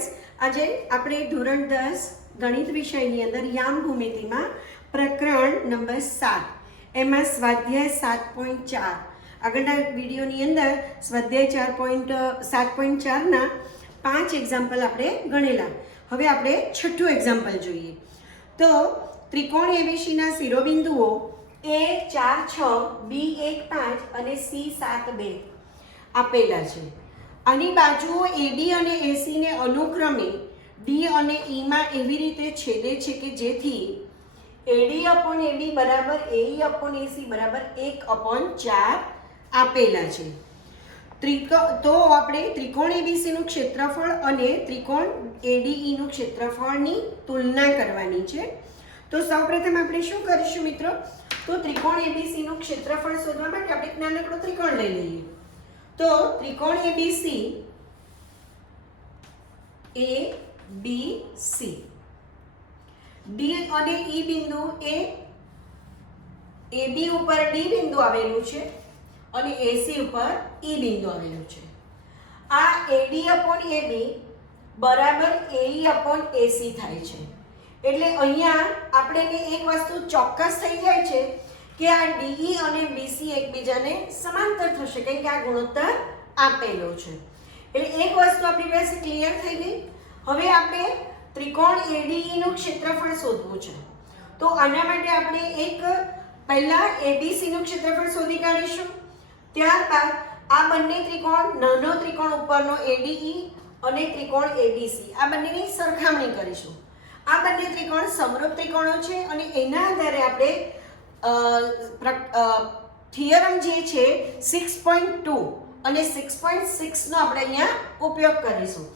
Guys, આજે આપણે ધોરણ 10 ગણિત વિષયની અંદર યામ ભૂમિતિમાં પ્રકરણ નંબર 7 એમાં સ્વાધ્યાય 7.4 આગળના વિડીયોની અંદર સ્વાધ્યાય 7.4ના 5 એક્ઝામ્પલ આપણે ગણેલા. હવે આપણે છઠ્ઠું એક્ઝામ્પલ જોઈએ. તો ત્રિકોણ એબીસીના શિરોબિંદુઓ A4 6 B1 5 અને C7 2 આપેલા છે. આની બાજુઓ AD અને AC ને અનુક્રમે D અને E માં એવી રીતે છેદે છે કે જેથી AD/AB બરાબર AE/AC બરાબર 1/4 આપેલા છે. તો આપણે ત્રિકોણ ABC નું ક્ષેત્રફળ અને ત્રિકોણ ADE નું ક્ષેત્રફળની તુલના કરવાની છે. તો સૌપ્રથમ આપણે શું કરીશું મિત્રો? તો ત્રિકોણ ABC નું ક્ષેત્રફળ શોધવા માટે આપણે એક નાનકડો ત્રિકોણ લઈ લઈએ. તો ત્રિકોણ ABC ABC D અને E બિંદુ એ AB ઉપર D બિંદુ આવેલું છે અને AC ઉપર E બિંદુ આવેલું છે. આ AD/AB બરાબર AE/AC થાય છે. એટલે અહીંયા આપણે એક વસ્તુ ચોક્કસ થઈ જાય છે કે આ DE અને BC એકબીજાને સમાંતર થશે, કારણ કે આ ગુણોત્તર આપેલો છે. એટલે એક વસ્તુ આપણી પાસે ક્લિયર થઈ ગઈ. હવે આપણે ત્રિકોણ ADE નું ક્ષેત્રફળ શોધવું છે. તો આના માટે આપણે એક પહેલા ABC નું ક્ષેત્રફળ શોધી કાઢીશું. ત્યારબાદ આ બંને ત્રિકોણ, નાનો ત્રિકોણ ઉપરનો ADE અને ત્રિકોણ ABC, આ બંનેની સરખામણી કરીશું. આ બંને ત્રિકોણ સમરૂપ ત્રિકોણો છે અને એના આધારે આપણે થિયરમ જે છે 6.2 અને 6.6 નો આપણે અહીંયા ઉપયોગ કરીશું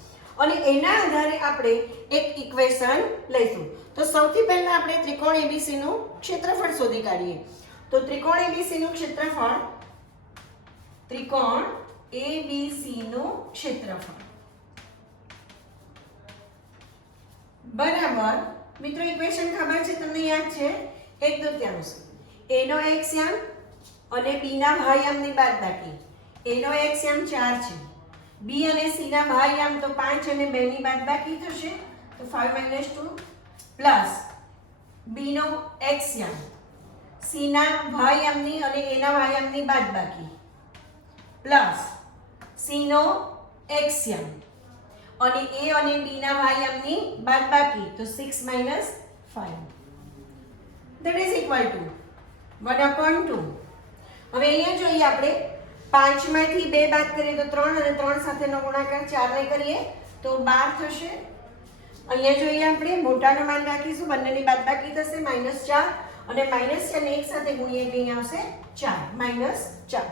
અને એના આધારે આપણે એક ઇક્વેશન લઈશું. તો સૌથી પહેલા આપણે ત્રિકોણ ABC નું ક્ષેત્રફળ શોધી કાઢીએ. તો ત્રિકોણ ABC નું ક્ષેત્રફળ બરાબર, મિત્રો ઇક્વેશન ખબર છે, તમને યાદ છે, 1/2 A નો LCM અને B ના ભાગયામની બાદબાકી. A નો LCM 4 છે, B અને C ના ભાગયામ તો 5 અને 2 ની બાદબાકી થશે, તો 5 - 2 પ્લસ B નો LCM, C ના ભાગયામની અને A ના ભાગયામની બાદબાકી પ્લસ C નો LCM અને A અને B ના ભાગયામની બાદબાકી, તો 6 - 5 that is equal to 1/2. હવે અહીંયા જોઈએ આપણે 5 માંથી 2 બાદ કરીએ તો 3 અને 3 સાથેનો ગુણાકાર 4 ને કરીએ તો 12 થશે. અહીંયા જોઈએ આપણે મોટાનું માન રાખીશું, બંનેની બાદબાકી થશે -4 અને -4 ને એક સાથે ગુણીએ એટલે અહીંયા આવશે 4 -4.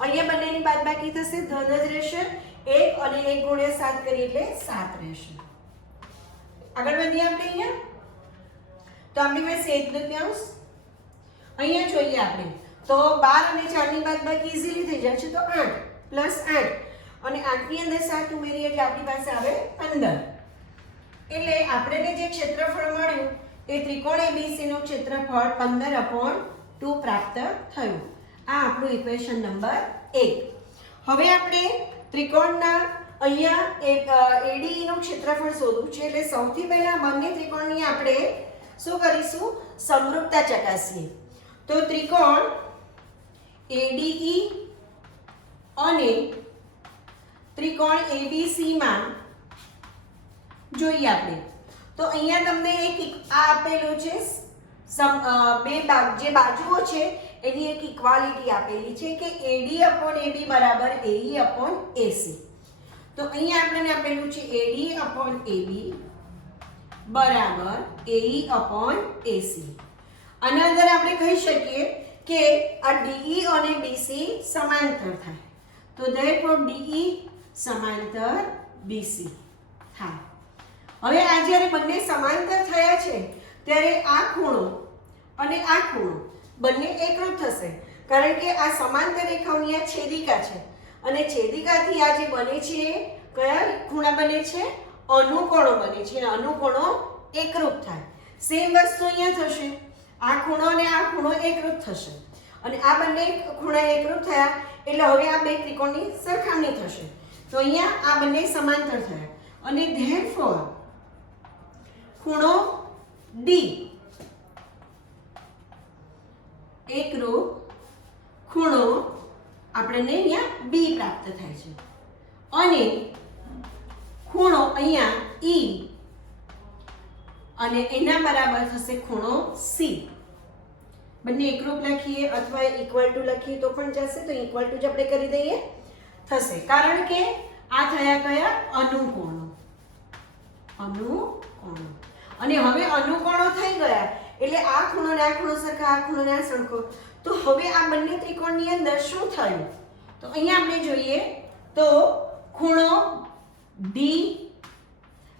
અહીંયા બંનેની બાદબાકી થશે, ધન જ રહેશે. 1 અને 1 ગુણ્યા 7 કરીએ એટલે 7 રહેશે. આગળ વધીએ આપણે અહીંયા. તો આપણી પાસે 1/2. અહીંયા જોઈએ આપણે તો 12 અને 4 ની બાદબાકી ઈઝીલી થઈ જાય છે, તો 8 પ્લસ 8 અને 8 ની અંદર 7 ઉમેરીએ એટલે આપણી પાસે આવે 15. એટલે આપણને જે ક્ષેત્રફળ મળ્યું એ ત્રિકોણ ABC નું ક્ષેત્રફળ 15/2 પ્રાપ્ત થયું. આ આપણું ઇક્વેશન નંબર 1. હવે આપણે ત્રિકોણના અહીંયા ADE નું ક્ષેત્રફળ શોધવું છે. એટલે સૌથી પહેલા બંને ત્રિકોણની આપણે શું કરીશું? સમરૂપતા ચકાસીએ. તો ત્રિકોણ ADE અને ત્રિકોણ ABC માં જોઈએ આપણે. તો અહીંયા તમને એક આ આપેલું છે, જે બાજુઓ છે એની એક ઇક્વાલિટી આપેલી છે કે AD/AB બરાબર AE/AC. તો અહીંયા આપણને આપેલું છે AD/AB બરાબર AE/AC. આના અંદર આપણે કહી શકીએ કે આ DE અને BC સમાંતર થાય, તો therefore DE સમાંતર BC થાય. હવે આ જ્યારે બંને સમાંતર થયા છે ત્યારે આ ખૂણો અને આ ખૂણો બંને એકરૂપ થશે, કારણ કે આ સમાંતર રેખાઓની આ છેદિકા છે અને છેદિકાથી આ જે બને છે કયા ખૂણા બને છે? અનુકોણો બને છે અને અનુકોણો એકરૂપ થાય. સેમ વસ્તુ અહીંયા થશે, આ ખૂણો અને આ ખૂણો એકરૂપ થશે અને આ બંને ખૂણા એકરૂપ થયા એટલે હવે આ બે ત્રિકોણની સરખામણી થશે. તો અહીંયા આ બંને સમાંતર થયા અને ધેરફોર ખૂણો ડી એકરૂપ ખૂણો આપણને અહીંયા બી પ્રાપ્ત થાય છે અને ખૂણો અહીંયા ઈ અને એના બરાબર થશે ખૂણો સી. બંને એકરૂપ લખીએ અથવા ઇક્વલ ટુ લખીએ તો પણ જશે, તો ઇક્વલ ટુ જ આપણે કરી દઈએ થશે, કારણ કે આ થયા કયા અનુકોણો. અનુકોણો અને હવે અનુકોણો થઈ ગયા એટલે આ ખૂણો ને આ ખૂણો સરખા, આ ખૂણો ને આ સરખો. તો હવે આ બંને ત્રિકોણની અંદર શું થયું? તો અહીંયા આપણે જોઈએ તો ખૂણો ડી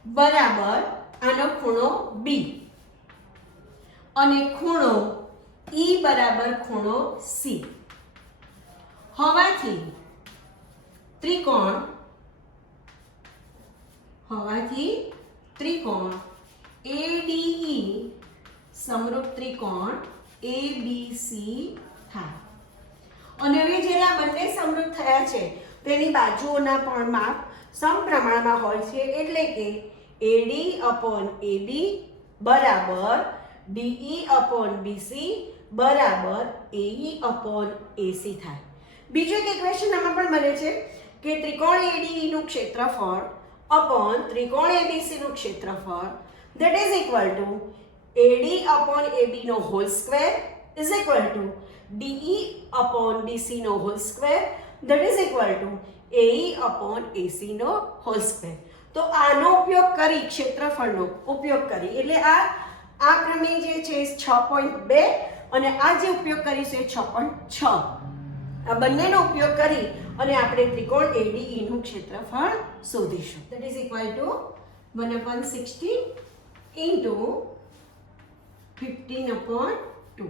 બરાબર આનો ખૂણો બી અને ખૂણો ઈ બરાબર ખૂણો સી હોવાથી ત્રિકોણ ADE સમરૂપ ત્રિકોણ ABC થાય. અને હવે જ્યારે આ બંને સમરૂપ થયા છે તેની બાજુઓના પણ માપ સમપ્રમાણમાં હોય છે, એટલે કે AD/AB બરાબર DE/BC બરાબર AE/AC થાય. બીજું એક ઇક્વેશન આમાં પણ બને છે કે ત્રિકોણ ADE નું ક્ષેત્રફળ અપોન ત્રિકોણ ABC નું ક્ષેત્રફળ that is equal to AD/AB નો whole square is equal to DE/BC નો whole square that is equal to AE/AC નો હોલ સ્ક્વેર. તો આનો ઉપયોગ કરી ક્ષેત્રફળનો ઉપયોગ કરી એટલે આ પ્રમેય જે છે 6.2 અને આ જે ઉપયોગ કરીશું એ 6.6. આ બંનેનો ઉપયોગ કરી અને આપણે ત્રિકોણ ADE નું ક્ષેત્રફળ શોધીશું. that is equal to 1/60 into 15/2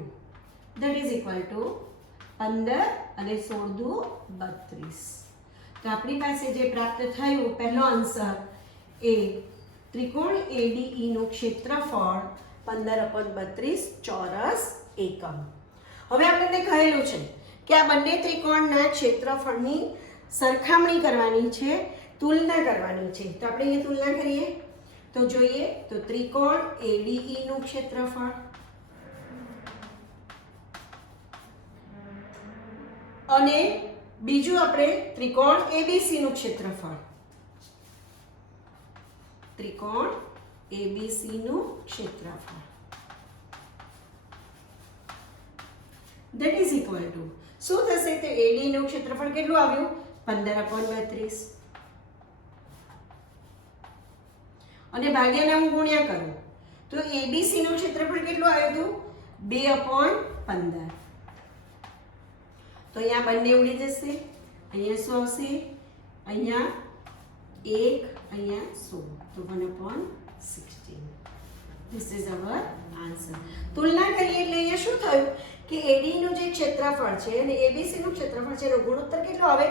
that is equal to 15 અને 16 દુ 32. તો આપણી પાસે જે પ્રાપ્ત થયું પહેલો આન્સર એ ત્રિકોણ ADE નું ક્ષેત્રફળ 15/32 ચોરસ એકમ. હવે આપણને કહેલું છે કે આ બંને ત્રિકોણના ક્ષેત્રફળની સરખામણી કરવાની છે, તુલના કરવાની છે. તો આપણે અહીંયા તુલના કરીએ તો જોઈએ તો ત્રિકોણ ADE નું ક્ષેત્રફળ અને બીજું આપણે ત્રિકોણ ABC નું ક્ષેત્રફળ. ત્રિકોણ ABC નું ક્ષેત્રફળ that is equal to શું થશે? તો AD નું ક્ષેત્રફળ કેટલું આવ્યું? 15/32 અને ભાગ્યાના હું ગુણ્યા કરું તો ABC નું ક્ષેત્રફળ કેટલું આવ્યું હતું? 2/15. તો અહીંયા બંને ઉડી જશે. અહીંયા શું આવશે? અહીંયા 1, અહીંયા 16, તો 1/16. This is our answer. તુલના કરીએ એટલે અહીંયા શું થયું કે AD નું જે ક્ષેત્રફળ છે અને ABC નું ક્ષેત્રફળ છે એનો ગુણોત્તર કેટલો આવે?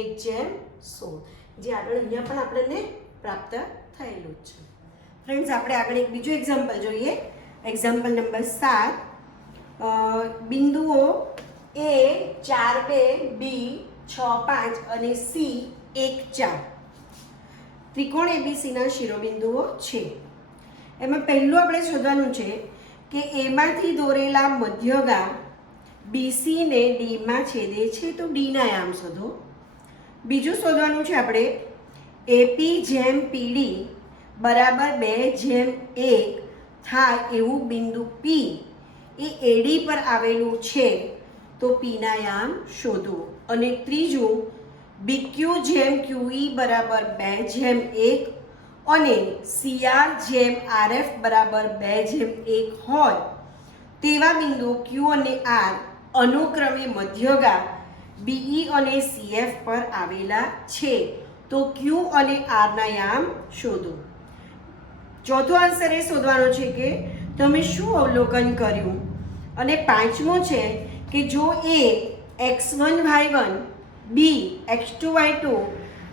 1/16, જે આગળ અહીંયા પણ આપણને પ્રાપ્ત થયેલું છે. ફ્રેન્ડ્સ, આપણે આગળ એક બીજું એક્ઝામ્પલ જોઈએ. Example number 7. બિંદુઓ A 4, 2, B 6, 5 અને C 1, 4 ત્રિકોણ ABC ના શિરોબિંદુઓ છે. એમાં પહેલું આપણે શોધવાનું છે કે A માંથી દોરેલા મધ્યગા BC ને D માં છેદે છે તો D ના યામ શોધો. બીજું શોધવાનું છે આપણે AP/PD બરાબર 2/1 થાય એવું બિંદુ P એ AD પર આવેલું છે તો P ના યામ શોધો. અને ત્રીજું BQ/QE બરાબર 2/1 અને CR/RF બરાબર 2/1 હોય તેવા બિંદુઓ Q અને R અનુક્રમે મધ્યગા BE અને CF પર આવેલા છે તો Q અને R ના યામ શોધો. ચોથો આન્સર એ શોધવાનો છે કે તમે શું અવલોકન કર્યું. અને પાંચમો છે કે જો A x1y1 B x2y2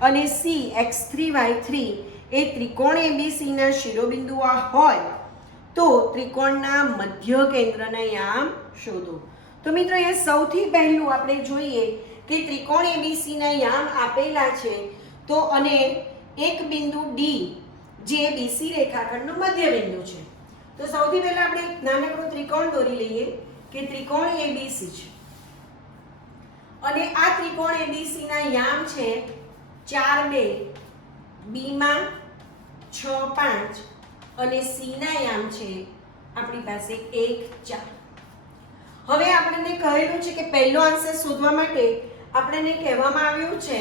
અને C x3y3 એ ત્રિકોણ ABC ના શિરોબિંદુઓ હોય તો ત્રિકોણના મધ્ય કેન્દ્રના યામ શોધો. તો મિત્રો અહીંયા સૌથી પહેલું આપણે જોઈએ કે ત્રિકોણ ABC ના યામ આપેલા છે તો અને એક બિંદુ ડી જે બીસી રેખાખંડનું મધ્ય બિંદુ છે. તો સૌથી પહેલા આપણે એક નાનકડો ત્રિકોણ દોરી લઈએ કે ત્રિકોણ એબીસી છે અને આ ત્રિકોણ એબીસી ના યામ છે 4 2, બી માં 6 5 અને સી ના યામ છે આપણી પાસે 1 4. હવે આપણને કહેલું છે કે પહેલો આન્સર શોધવા માટે આપણને કહેવામાં આવ્યું છે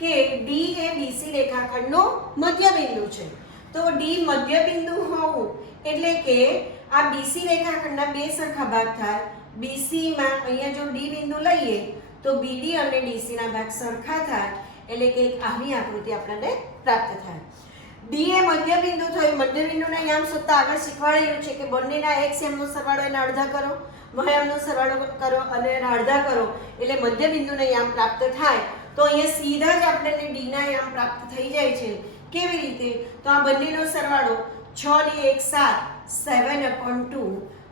કે ડી એ બીસી રેખાખંડનો મધ્ય બિંદુ છે. તો ડી મધ્ય બિંદુ હોવું એટલે કે આ બીસી રેખાખંડના બે સરખા ભાગ થાય. બીસી માં અહીંયા જો ડી બિંદુ લઈએ તો બીડી અને ડીસી ના ભાગ સરખા થાય એટલે કે એક આવી આકૃતિ આપણને પ્રાપ્ત થાય. ડી એ મધ્ય બિંદુ થયું. મધ્ય બિંદુના યામ શોધતા આગળ શીખવાડેલું છે કે બંનેના x યામનો સરવાળો એના અડધા કરો, y યામનો સરવાળો કરો અને એના અડધા કરો એટલે મધ્ય બિંદુના યામ પ્રાપ્ત થાય. તો અહીંયા સીધા જ આપણને ડી ના યામ પ્રાપ્ત થઈ જાય છે. કેવી રીતે? તો આ બંનેનો સરવાળો 6 ને 1 7 7/2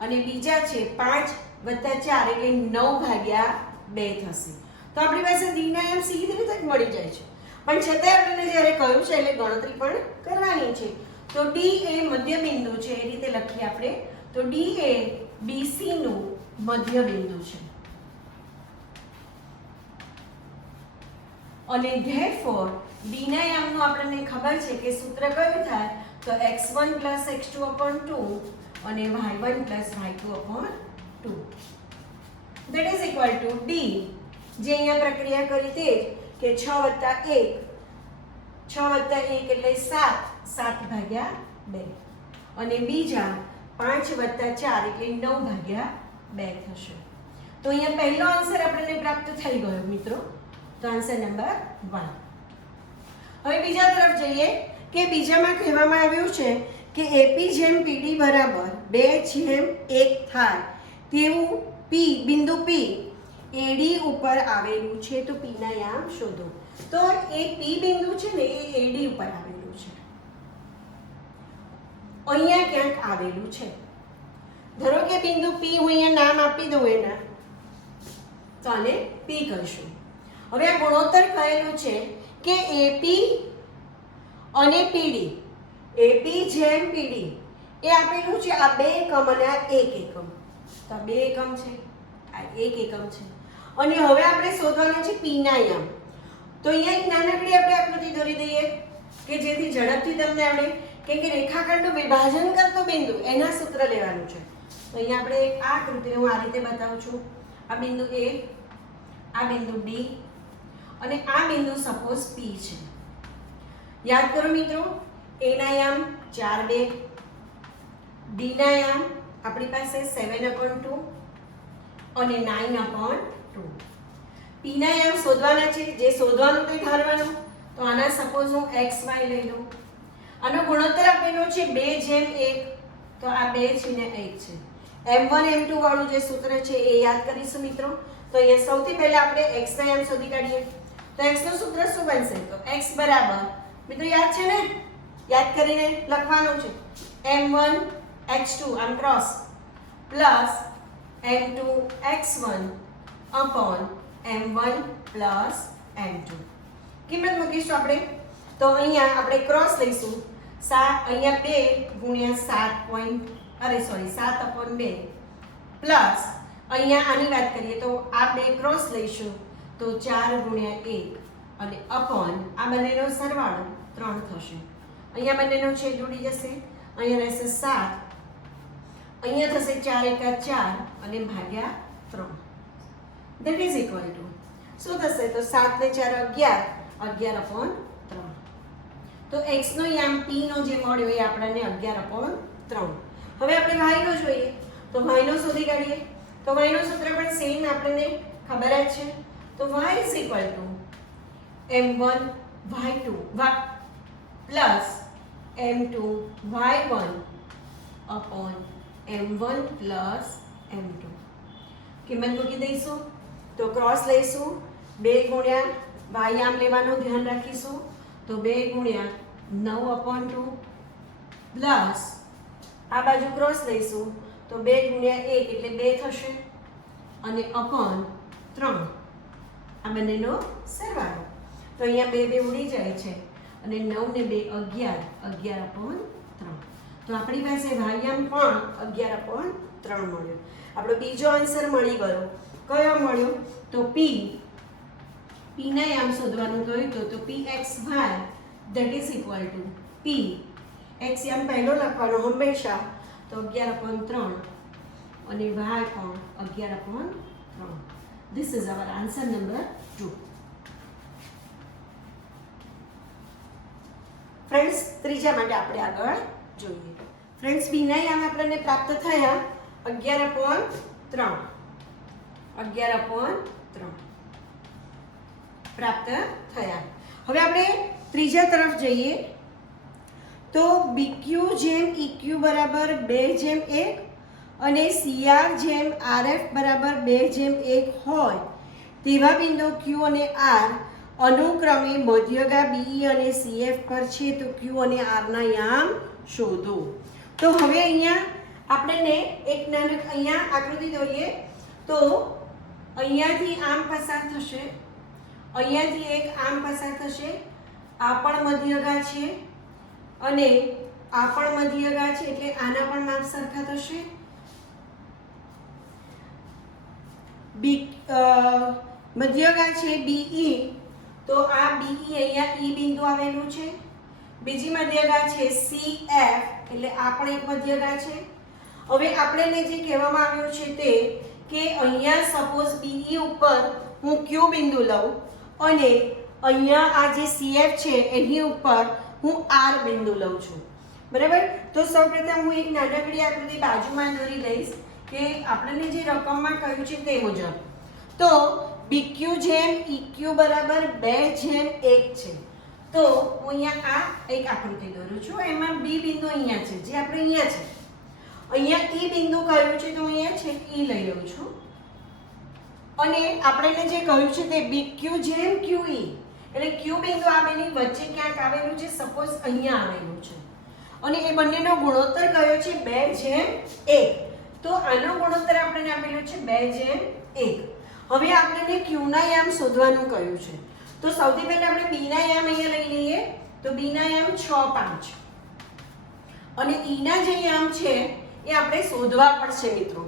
અને બીજા છે 5 + 4 એટલે 9/2 થશે. તો આપણી પાસે ડી ના યામ સીધી રીતે જ મળી જાય છે. પણ છતાંય આપણને જ્યારે કહ્યું છે એટલે ગણતરી પણ કરવાની છે. તો ડી એ મધ્ય બિંદુ છે એ રીતે લખીએ આપણે. તો ડી એ બીસી નું મધ્ય બિંદુ છે અને therefore ડી ના યામનું આપણને ખબર છે કે સૂત્ર કયું થાય તો x1 + x2/2 અને y1 + y2/2 that is equal to d જે અહીંયા પ્રક્રિયા કરી તે કે 6 + 1 એટલે 7 7/2 અને બીજા 5 + 4 એટલે 9/2 થશે. તો અહીંયા પહેલો આન્સર આપણને પ્રાપ્ત થઈ ગયો મિત્રો. તો આન્સર નંબર 1. હવે બીજા તરફ જઈએ કે બીજામાં કહેવામાં આવ્યું છે કે એપી જેમ પીડી બરાબર 2/1 થાય તેવું પી બિંદુ પી એડી ઉપર આવેલું છે. તો પી ના યામ શોધો. તો એ પી બિંદુ છે ને એ એડી ઉપર આવેલું છે. અહીંયા ક્યાંક આવેલું છે. ધારો કે બિંદુ પી હું અહીંયા નામ આપી દઉં એના તો આને પી કહીશું. હવે આ ગુણોત્તર કહેલું છે કે એપી અને પીડી એપી જેમ પીડી એ આપેલું છે આ 2 એકમ અને આ 1 એકમ. તો આ 2 એકમ છે, આ 1 એકમ છે અને હવે આપણે શોધવાનું છે પી ના યામ. તો અહીંયા એક નાનકડી આપણે આકૃતિ દોરી દઈએ કે જેથી ઝડપથી તમને આવડે. કે રેખાખંડનું વિભાજન કરતો બિંદુ એના સૂત્ર લેવાનું છે. તો અહીંયા આપણે આ આકૃતિને હું આ રીતે બતાવું છું. આ બિંદુ A, આ બિંદુ B અને આ બિંદુ સપોઝ P છે. યાદ કરો મિત્રો, A ના યામ 4 2, D ના યામ આપણી પાસે 7/2 અને 9/2. P ના યામ શોધવાના છે. જે શોધવાનું તે ધારવાનું. તો આના સપોઝ હું xy લઈ લઉં. આનો ગુણોત્તર આપેલો છે 2/1. તો આ 2 છે ને 1 છે. m1 m2 વાળું જે સૂત્ર છે એ યાદ કરીશું મિત્રો. તો અહીંયા સૌથી પહેલા આપણે x ના યામ શોધી કાઢીએ. તો x નું સૂત્ર શું બનશે? તો x બરાબર મિત્રો યાદ છે ને, યાદ કરીને લખવાનું છે m1 x2 આમ cross plus m2 x1 upon m1 plus m2. કિંમત મૂકીશું આપણે. તો અહીંયા આપણે ક્રોસ લઈશું. અહીંયા 2 × 7/2 પ્લસ અહીંયા આની વાત કરીએ તો આ 2 ક્રોસ લઈશું તો 4 × 1 અને અપોન આ બંનેનો સરવાળો 3 થશે. અહીંયા બંનેનો છેદ ઉડી જશે. અહીંયા રહેશે 7. અહીંયા થશે 4 × 4 અને ભાગ્યા 3. ધેટ ઇઝ ઇક્વલ ટુ શું થશે? તો 7 ને 4 11 11/3. તો x નો યામ p નો જે મળ્યો એ આપણને 11/3. હવે આપણે y નો જોઈએ. તો y નો શોધી કાઢીએ. તો y નો સૂત્ર પણ સેમ આપણને ખબર જ છે. તો y = m1 y2 plus m2 y1 upon m1 plus m2. કિંમત મૂકી દઈશું. તો ક્રોસ લઈશું. 2 × y યામ લેવાનું ધ્યાન રાખીશું. તો 2 × 9/2 પ્લસ આ બાજુ ક્રોસ લઈશું તો 2 × 1 એટલે 2 થશે અને અપોન 3 આ બંનેનો સરવાળો. તો અહીંયા 2 2 ઉડી જાય છે અને 9 ને 2 11, 11/3. તો આપણી પાસે વાયામ પણ 11/3 મળ્યો. આપણો બીજો આન્સર મળી ગયો. કયો મળ્યો? તો p ના યામ શોધવાનું કહ્યું તો pxy that is equal to p x યામ પહેલો લખવાનો હંમેશા, તો 11/3 અને y પણ 11/3. This is our answer number 2. Friends, ત્રીજા માટે આપણે આગળ જોઈએ. ફ્રેન્ડ્સ, b ના યામ આપણને પ્રાપ્ત થયા 11/3. 11/3 પ્રાપ્ત થયા. હવે આપણે ત્રીજા તરફ જઈએ તો BQ જેમ EQ બરાબર 2:1 અને CR જેમ RF બરાબર 2:1 હોય તેવા બિંદુ Q અને R અનુક્રમે મધ્યગા BE અને CF પર છે. તો Q અને R ના યામ શોધો. તો હવે અહીંયા આપણને એક નાનક અહીંયા આકૃતિ દોરીએ તો અહીંયાથી આમ પસાર થશે, અહીંયાથી એક આમ પસાર થશે, આ પણ મધ્યગા છે અને આ પણ મધ્યગા છે, એટલે આના પણ માપ સરખા થશે. મધ્યગા છે BE, તો આ BE અહીંયા E બિંદુ આવેલું છે. બીજી મધ્યગા છે CF, એટલે આ પણ એક મધ્યગા છે. હવે આપણને જે કહેવામાં આવ્યું છે તે કે અહીંયા સપોઝ BE ઉપર હું Q બિંદુ લઉં અને અહીંયા આ જે CF છે એની ઉપર હું R બિંદુ લઉં છું, બરાબર. તો સૌપ્રથમ હું એક નાનકડી આકૃતિ બાજુમાં દોરી લઈશ કે આપણને જે રકમમાં કહ્યું છે તે મુજબ. તો BQ જેમ EQ બરાબર 2:1 છે. તો હું અહીંયા આ એક આકૃતિ દોરું છું. એમાં B બિંદુ અહીંયા છે, જે આપણે અહીંયા છે. અહીંયા E બિંદુ કયું છે તો અહીંયા છે E લઈ લઉં છું. અને આપણને જે કહ્યું છે તે BQ જેમ QE, એટલે Q બિંદુ આ બેની વચ્ચે ક્યાંક આવેલું છે, સપોઝ અહીંયા આવેલું છે. અને એ બંનેનો ગુણોત્તર કયો છે? 2:1. તો આનો ગુણોત્તર આપણને આપેલું છે 2:1. હવે આપણને Q ના યામ શોધવાનું કહ્યું છે. તો સૌથી પહેલા આપણે B ના યામ અહીંયા લઈ લઈએ. તો B ના યામ 6, 5 અને E ના જે યામ છે એ આપણે શોધવા પડશે મિત્રો.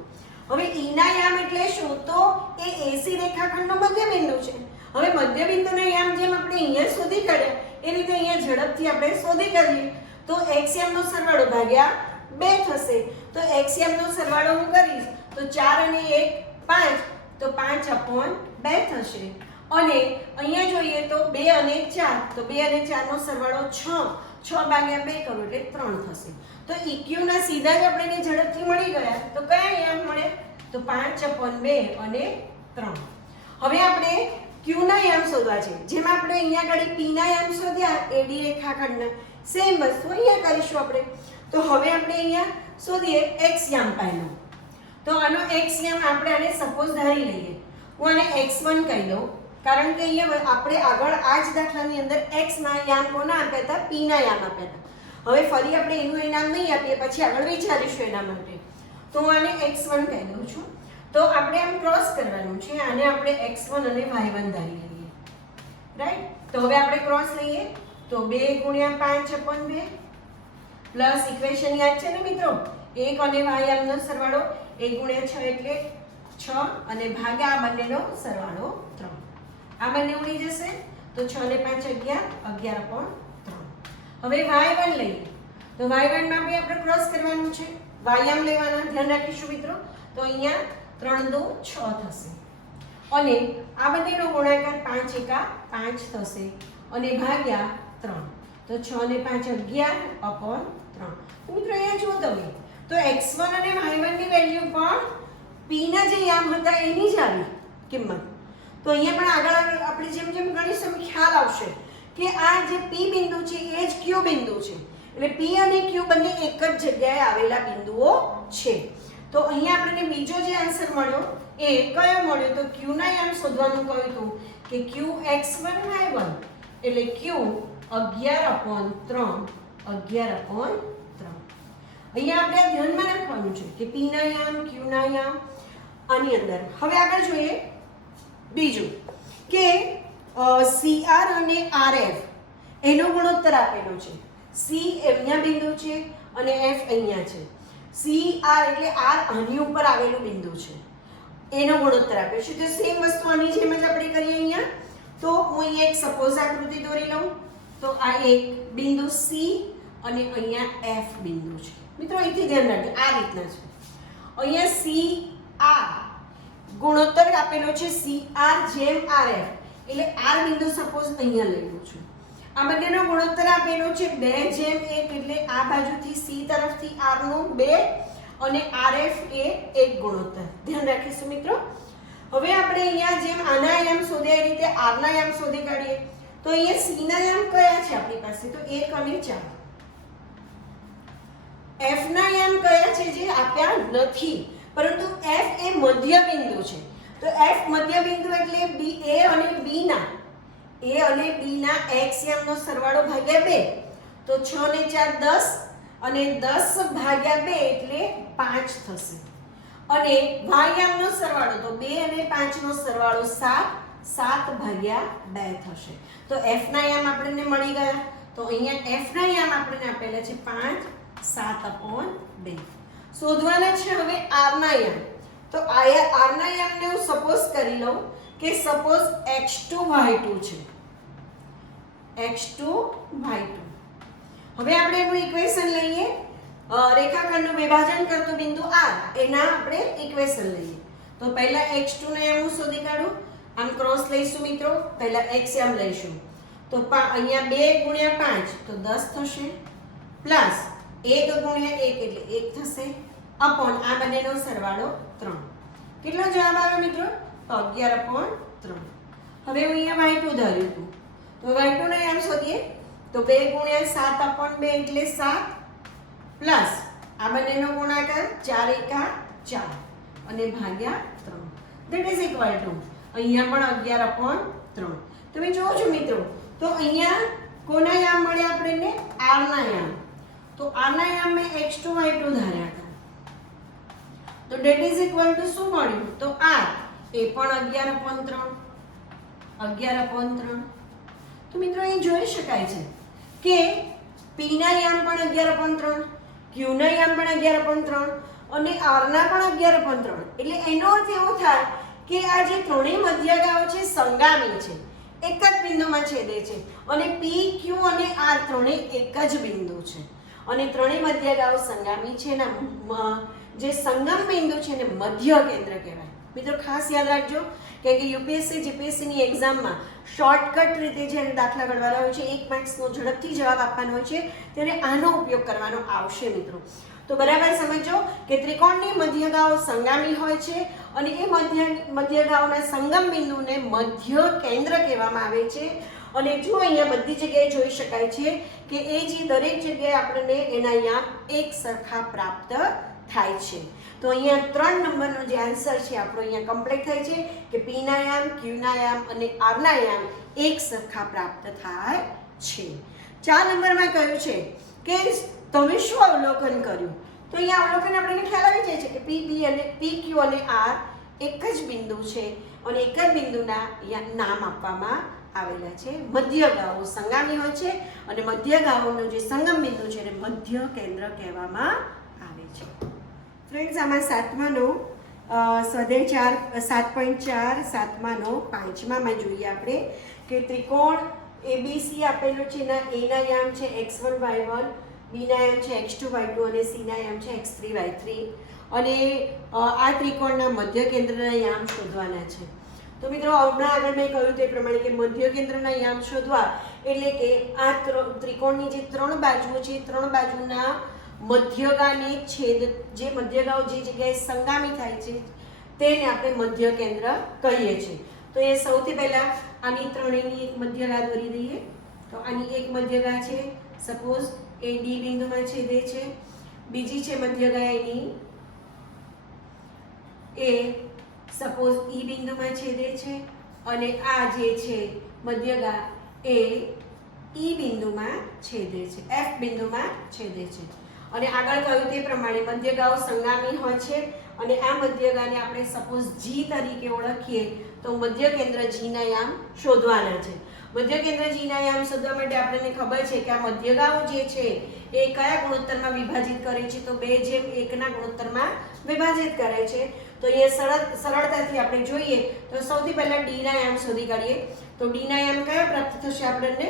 હવે E ના યામ એટલે શું? તો એ AC રેખાખંડનો મધ્ય બિંદુ છે. હવે મધ્ય બિંદુના યામ જેમ આપણે અહીંયા શોધી કાઢ્યા એ રીતે અહીંયા ઝડપથી આપણે શોધી કાઢીએ. તો x યામનો સરવાળો ભાગ્યા 2 થશે. તો x યામનો સરવાળો હું કરીશ તો 4 અને 1 5, તો 5/2 થશે. અને અહીંયા જોઈએ તો 2 અને 4, તો 2 અને 4 નો સરવાળો 6, 6 ભાગ્યા 2 કરો એટલે 3 થશે. તો EQ ના સીધા જ આપણને ઝડપથી મળી ગયા. તો કયા યામ મળે? તો 5/2 અને 3. હવે આપણે Q ના યામ શોધવા છે. જેમ આપણે અહીંયા આગળ P ના યામ શોધ્યા AD રેખાખંડના, સેમ વસ્તુ અહીંયા કરીશું આપણે. તો હવે આપણે અહીંયા શોધીએ x યામ પહેલો. તો આનો x યામ આપણે આને સપોઝ ધારી લઈએ. હું આને x1 કહી દઉં, કારણ કે અહીંયા આપણે આગળ આ જ દાખલાની અંદર x ના યામ કોના આપ્યા હતા? P ના યામ આપ્યા હતા. હવે ફરી આપણે એનું ઇનામ નહીં આપીએ, પછી આગળ વિચારીશું એના માટે. તો હું આને x1 કહી દઉં છું. તો આપણે આમ ક્રોસ કરવાનું છે. આને આપણે x1 અને y1 ધારી લઈએ, રાઈટ. તો હવે આપણે ક્રોસ લઈએ તો 2 × 5/2 પ્લસ ઇક્વેશન યાદ છે ને મિત્રો? 1 અને y યામનો સરવાળો 1 × 6 એટલે 6 અને ભાગ્યા આ બંનેનો સરવાળો 3. આ બંને ઉડી જશે તો 6 ને 5 11, 11/3. હવે y1 લઈએ. તો y1 માં બી આપણે ક્રોસ કરવાનું છે. y યામ લેવાના, ધ્યાન રાખીશું મિત્રો. તો અહીંયા 3 × 2 = 6 થશે અને આ બંનેનો ગુણાકાર 5 × 5 થશે અને ભાગ્યા 3. તો 6 ને 5 11/3. મિત્રો અહીંયા જુઓ તમે, તો x1 અને y1 ની વેલ્યુ પણ P ના જે યામ હતા એની જ આવી કિંમત. તો અહીંયા પણ આગળ આપણે જેમ જેમ ગણીશું ખ્યાલ આવશે કે આ જે P બિંદુ છે એ જ Q બિંદુ છે. એટલે P અને Q બંને એક જ જગ્યાએ આવેલા બિંદુઓ છે. તો અહીંયા આપણને બીજો જે આન્સર મળ્યો એ કયો મળ્યો? તો Q ના યામ શોધવાનું કહ્યું હતું કે Qx1 y1 એટલે Q 11/3. 11/3. અહીંયા આપણે ધ્યાનમાં રાખવાનું છે કે P ના યામ, Q ના યામ આની અંદર. હવે આગળ જોઈએ બીજું કે CR અને RF એનો ગુણોત્તર આપેલો છે. સી અહીંયા બિંદુ છે અને એફ અહીંયા છે. સી આર એટલે આર આની ઉપર આવેલું બિંદુ છે, એનો ગુણોત્તર આપ્યો છે. તો સેમ વસ્તુ આની જેમ જ આપણે કરીએ અહીંયા. તો હું અહીંયા એક સપોઝ આકૃતિ દોરી લઉં. તો આ એક બિંદુ સી અને અહીંયા એફ બિંદુ છે. મિત્રો અહીંથી ધ્યાન રાખજો, આ રીતના છે. અહીંયા સી આર ગુણોત્તર આપેલો છે સી આર જેમ આર એફ, એટલે આર બિંદુ સપોઝ અહીંયા લઈ લઉં છું. આ બંનેનો ગુણોત્તર આપેલો છે 2:1, એટલે આ બાજુથી સી તરફથી આર નો 2 અને આરએફ એ 1 ગુણોત્તર. ધ્યાન રાખીશું મિત્રો. હવે આપણે અહીંયા જેમ આના આયામ શોધ્યા એ રીતે આરના આયામ શોધી કાઢીએ. તો અહીંયા સી ના આયામ કયા છે આપણી પાસે? તો 1 અને 4. એફ ના આયામ કયા છે જે આપ્યા નથી, પરંતુ એફ એ મધ્ય બિંદુ છે. તો એફ મધ્ય બિંદુ એટલે બી એ અને બી ના x યામનો સરવાળો ભાગ્યા 2. તો 6 ને 4 10 અને 10 ભાગ્યા 2 એટલે 5 થશે. અને y યામનો સરવાળો તો 2 અને 5 નો સરવાળો 7 ભાગ્યા 2 થશે. તો f ના યામ આપણને મળી ગયા. તો અહીંયા f ના યામ આપણને આપેલા છે 5 7/2. શોધવાના છે હવે r ના યામ. તો r ના યામને હું સપોઝ કરી લઉં કે સપોઝ x2 y2 છે. x2 y2. હવે આપણે એનું ઇક્વેશન લઈએ. રેખાખંડનું વિભાજન કરતું બિંદુ r એના આપણે ઇક્વેશન લઈએ. તો પહેલા x2 ને હું શોધી કાઢું. આમ ક્રોસ લઈશું મિત્રો. પહેલા x યામ લઈશું. તો અહીંયા 2 × 5 તો 10 થશે, પ્લસ 1 × 1 એટલે 1 થશે, અપોન આ બંનેનો સરવાળો 3. કેટલો જવાબ આવ્યો મિત્રો? તો 11/3. હવે હું અહીંયા y2 ધાર્યું હતું. તો y2 ને આમ શોધીએ. તો 2 × 7/2 એટલે 7, પ્લસ આ બંનેનો ગુણાકાર 4 × 4 અને ભાગ્યા 3. ધેટ ઇઝ ઇક્વલ ટુ અહીંયા પણ 11/3. તમે જોવો છો મિત્રો. તો અહીંયા કોના યામ મળ્યા આપણને? r ના યામ. તો r ના યામ મેં x2 y2 ધાર્યા હતા. તો ધેટ ઇઝ ઇક્વલ ટુ શું મળ્યું? તો r એ પણ 11/3. તો મિત્રો અહીં જોઈ શકાય છે કે p ના યામ પણ 11/3, q ના યામ પણ 11/3 અને r ના પણ 11/3. એટલે એનો અર્થ એવો થાય કે આ જે ત્રણેય મધ્યગાઓ છે સંગામી છે, એક જ બિંદુમાં છેદે છે. અને p q અને r ત્રણેય એક જ બિંદુ છે અને ત્રણેય મધ્યગાઓ સંગામી છે. જે સંગમ બિંદુ છે ને મધ્ય કેન્દ્ર કહેવાય. મિત્રો ખાસ યાદ રાખજો કે યુપીએસસી જીપીએસસી ની એક્ઝામમાં શોર્ટકટ રીતે જે દાખલા ગણવાના હોય છે, 1 માર્ક્સનો ઝડપથી જવાબ આપવાનો હોય છે, ત્યારે આનો ઉપયોગ કરવાનો આવશે મિત્રો. તો બરાબર સમજો કે ત્રિકોણની મધ્યગાઓ સંગામી હોય છે અને એ મધ્યગાઓના સંગમ બિંદુને મધ્ય કેન્દ્ર કહેવામાં આવે છે. અને જો અહીંયા બધી જગ્યાએ જોઈ શકાય છે કે એ જે દરેક જગ્યાએ આપણને એના યામ એક સરખા પ્રાપ્ત થાય છે. તો અહીંયા 3 નંબરનો જે આન્સર છે આપણો અહીંયા કમ્પ્લીટ થાય છે કે p ના યામ, q ના યામ અને r ના યામ એક સરખા પ્રાપ્ત થાય છે. 4 નંબરમાં કહ્યું છે કે તમે શું અવલોકન કર્યું? તો અહીંયા અવલોકન આપણને ખ્યાલ આવી જાય છે કે p q અને r એક જ બિંદુ છે અને એક જ બિંદુના નામ આપવામાં આવેલા છે. મધ્યગાઓ સંગામી હોય છે અને મધ્યગાઓનો જે સંગમ બિંદુ છે એને મધ્ય કેન્દ્ર કહેવામાં આવે છે. ફ્રેન્ડ્સ, આમાં 7માનો સ્વાધ્યાય 7.4 7માનો 5માં જોઈએ આપણે કે ત્રિકોણ ABC આપેલો છે. એના a ના યામ છે x1 y1, b ના યામ છે x2 y2 અને c ના યામ છે x3 y3 અને આ ત્રિકોણના મધ્ય કેન્દ્રના યામ શોધવાના છે. તો મિત્રો હમણાં આગળ મેં કહ્યું તે પ્રમાણે કે મધ્ય કેન્દ્રના યામ શોધવા એટલે કે આ ત્રિકોણની જે 3 બાજુઓ છે, 3 બાજુના મધ્યગાને છેદ, જે મધ્યગાઓ જે જગ્યાએ સંગામી થાય છે તેને આપણે મધ્ય કેન્દ્ર કહીએ છીએ. તો એ સૌથી પહેલા આની ત્રણેયની એક મધ્યગા દોરી દઈએ. તો આની એક મધ્યગા છે સપોઝ એ ડી બિંદુમાં છેદે છે, બીજી છે મધ્યગા એની એ સપોઝ ઈ બિંદુમાં છેદે છે અને આ જે છે મધ્યગા એ ઈ બિંદુમાં છેદે છે, એફ બિંદુમાં છેદે છે. અને આગળ કહ્યું તે પ્રમાણે મધ્યગાઓ સંગામી હોય છે અને આ મધ્યગાને આપણે સપોઝ G તરીકે ઓળખીએ તો મધ્ય કેન્દ્ર G ના યામ શોધવાના છે. મધ્ય કેન્દ્ર G ના યામ શોધવા માટે આપણને ખબર છે કે આ મધ્યગાઓ જે છે એ કયા ગુણોત્તરમાં વિભાજિત કરે છે, તો 2:1 ના ગુણોત્તરમાં વિભાજિત કરે છે. તો એ સરળતાથી આપણે જોઈએ તો સૌથી પહેલા D ના યામ શોધી કાઢીએ. તો D ના યામ કયા પ્રાપ્ત થશે આપણને,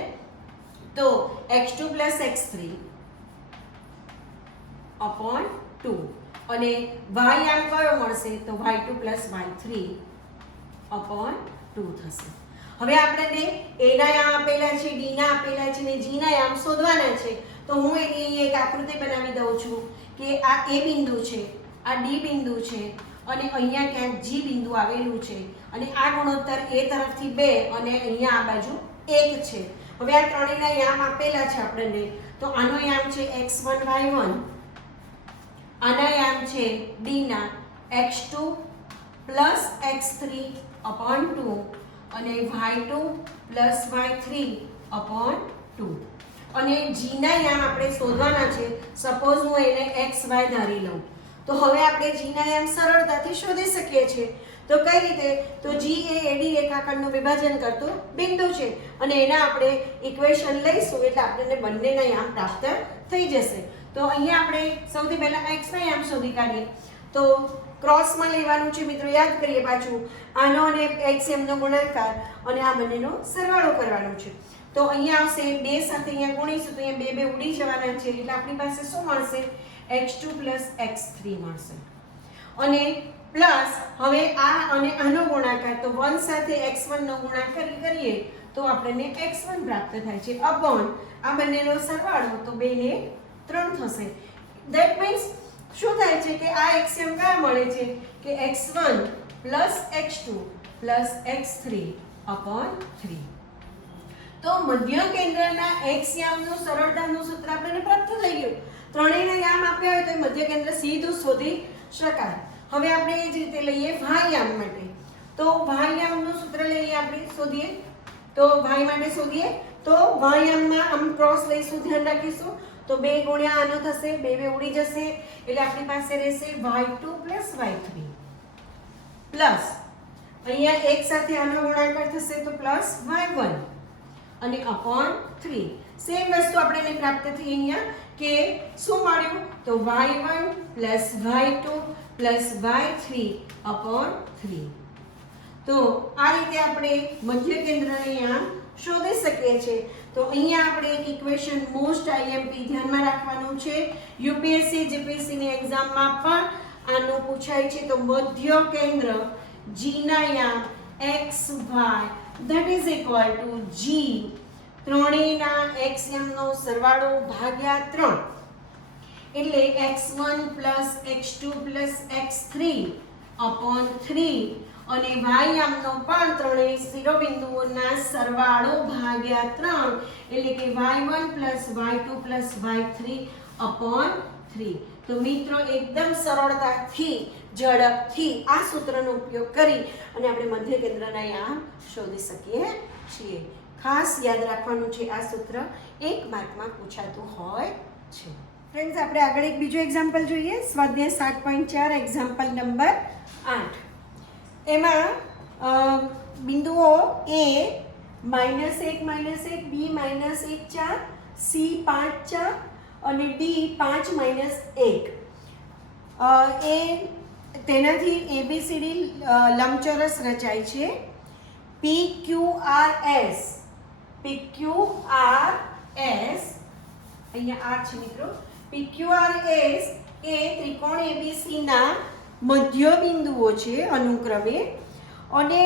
તો x2 + x3 upon 2 અને y યામ કયો મળશે, તો y2 + y3 upon 2 થશે. હવે આપણને A ના યામ આપેલા છે, D ના આપેલા છે અને G ના યામ શોધવાના છે. તો હું એની અહીંયા એક આકૃતિ બનાવી દઉં છું કે આ A બિંદુ છે, આ D બિંદુ છે અને અહીંયા ક્યાંક G બિંદુ આવેલું છે અને આ ગુણોત્તર A તરફથી 2 અને અહીંયા આ બાજુ 1 છે. હવે આ ત્રણેયના યામ આપેલા છે આપણને. તો આનો યામ છે x1 y1, આના યામ છે D ના x2 + x3 upon 2 અને y2 + y3 upon 2 અને G ના યામ આપણે શોધવાના છે. સપોઝ હું એને xy ધારી લઉં તો હવે આપણે G ના યામ સરળતાથી શોધી શકીએ છીએ. તો કઈ રીતે, તો G એ AD રેખાખંડનું વિભાજન કરતું બિંદુ છે અને એના આપણે ઇક્વેશન લઈશું એટલે આપણને બંનેના યામ પ્રાપ્ત થઈ જશે. તો અહીંયા આપણે સૌથી પહેલા x ના યામ શોધી કાઢીએ. તો ક્રોસમાં લેવાનું છે મિત્રો, યાદ કરીએ પાછું. આનો અને x એમનો ગુણાકાર અને આ બંનેનો સરવાળો કરવાનો છે. તો અહીંયા આવશે 2 સાથે અહીંયા ગુણીશું તો અહીંયા 2 ઉડી જવાના છે એટલે આપણી પાસે શું મળશે, x2 + x3 મળશે. અને પ્લસ હવે આ અને આનો ગુણાકાર, તો 1 સાથે x1 નો ગુણાકાર કરીએ તો આપણને x1 પ્રાપ્ત થાય છે અપોન આ બંનેનો સરવાળો, તો 2 ને 3 થશે. ધેટ મીન્સ શું થાય છે કે આ એક્સિયમ કયા મળે છે કે x1 + x2 + x3 upon 3. તો મધ્ય કેન્દ્રના x યામનું સરળતાનું સૂત્ર આપણને પ્રાપ્ત થઈ ગયું. ત્રણેયના યામ આપ્યા હોય તો મધ્ય કેન્દ્ર સીધું શોધી શકાય. હવે આપણે એ જ રીતે લઈએ y યામ માટે. તો y યામનું સૂત્ર લઈએ આપણે, શોધીએ. તો y માટે શોધીએ તો y યામમાં આમ ક્રોસ લઈશું, ધ્યાન રાખીશું. તો 2 ગુણ્યા આનો થશે, 2 ઉડી જશે એટલે આપણી પાસે રહેશે y2 + y3 પ્લસ અહીંયા એક સાથે આનો ગુણાકાર થશે તો પ્લસ y1 અને અપોન 3. સેમ વસ્તુ આપણને પ્રાપ્ત થઈ અહીંયા કે શું મળ્યું, તો y1 + y2 + y3 upon 3. તો આ રીતે આપણે મધ્ય કેન્દ્રને યામ શોધી શકીએ છીએ. તો અહીંયા આપણે એક ઇક્વેશન મોસ્ટ IMP ધ્યાનમાં રાખવાનું છે. UPSC GPSC ની એક્ઝામમાં પણ આનું પૂછાય છે. તો મધ્ય કેન્દ્ર G ના યામ x y that is equal to G ત્રણેયના x યામનો સરવાળો ભાગ્યા 3 એટલે x1 + x2 + x3 upon 3 અને y યામનો પણ ત્રણેય શિરોબિંદુઓના સરવાળો ભાગ્યા 3 એટલે કે y1 + y2 + y3 upon 3. તો મિત્રો એકદમ સરળતાથી ઝડપથી આ સૂત્રનો ઉપયોગ કરી અને આપણે મધ્ય કેન્દ્રના યામ શોધી શકીએ છીએ. ખાસ યાદ રાખવાનું છે, આ સૂત્ર 1 માર્કમાં પૂછાતું હોય છે. ફ્રેન્ડ્સ, આપણે આગળ એક બીજો એક્ઝામ્પલ જોઈએ. સ્વાધ્યાય 7.4 એક્ઝામ્પલ નંબર 8. એમાં બિંદુઓ A -1 -1 B -1 4 C 5 4 અને D 5 -1 એ તેનાથી ABCD લંબચોરસ રચાય છે. PQRS અહીંયા R છે મિત્રો. PQRS એ ત્રિકોણ ABC ના મધ્ય બિંદુઓ છે અનુક્રમે અને